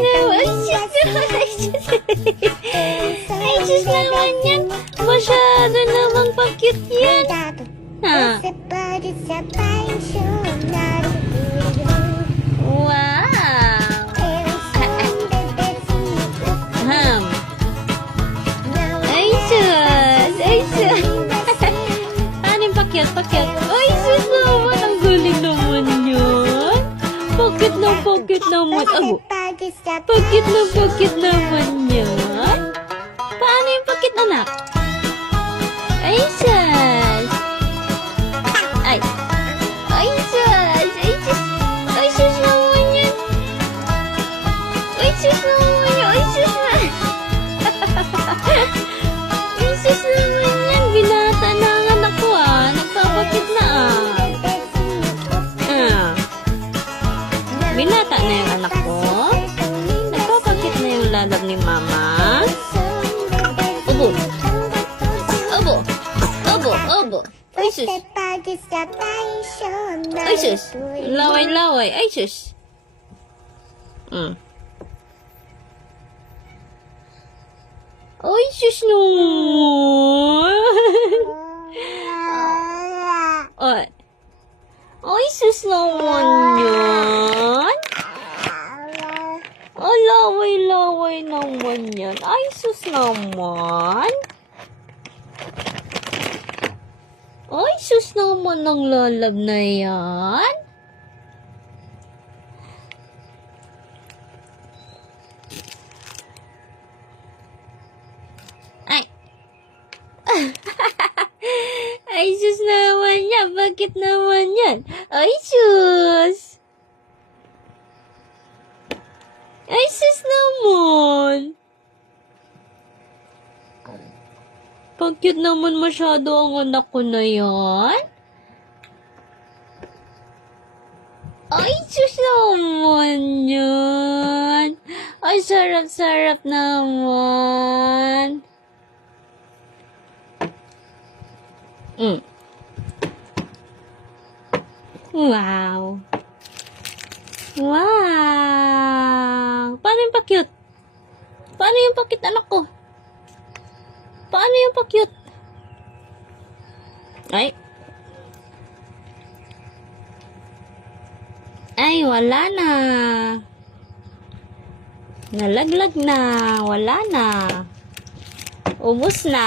naman. Ay, sus naman yan. Masyado naman pa-cute yan. Ha? Wow. Ham. Ay, sus. Ay, sus. Paano yung pa-cute? Pa-cute. Ay, sus naman. Ang galing naman yun. Pa-cute naman. Abo. Pa-cute naman yun. Paano yung pa-cute, anak? Ay, sus. Ay. Ay, sus. Ay, sus. Ay, sus naman yan. Ay, sus naman yan. Ay, sus naman. Ay, sus naman yan. Binata na ang anak ko, ah. Nagpapakit na, binata na yung anak ko. Nagpapakit na yung lalab ni mama. Obo. Obo. Obo. Obo. Ay, sus. Ay, sus. Laway-laway. Ay, sus. Ay, sus naman. Ay. Ay, sus naman yan. Oh, laway-laway naman yan. Ay, sus naman. Ay, sus naman ang lalab na yan. Ay. Ay, sus naman yan. Bakit naman yan? Ay, sus. Ay, sus naman. Pag-cute naman masyado ang anak ko na yan. Ay, sus naman yan. Ay, sarap-sarap naman. Wow. Wow. Paano yung pa-cute? Paano yung pa-cute, anak ko? Paano yung pa-cute? Ay. Ay, wala na. Nalaglag na. Wala na. Ubus na.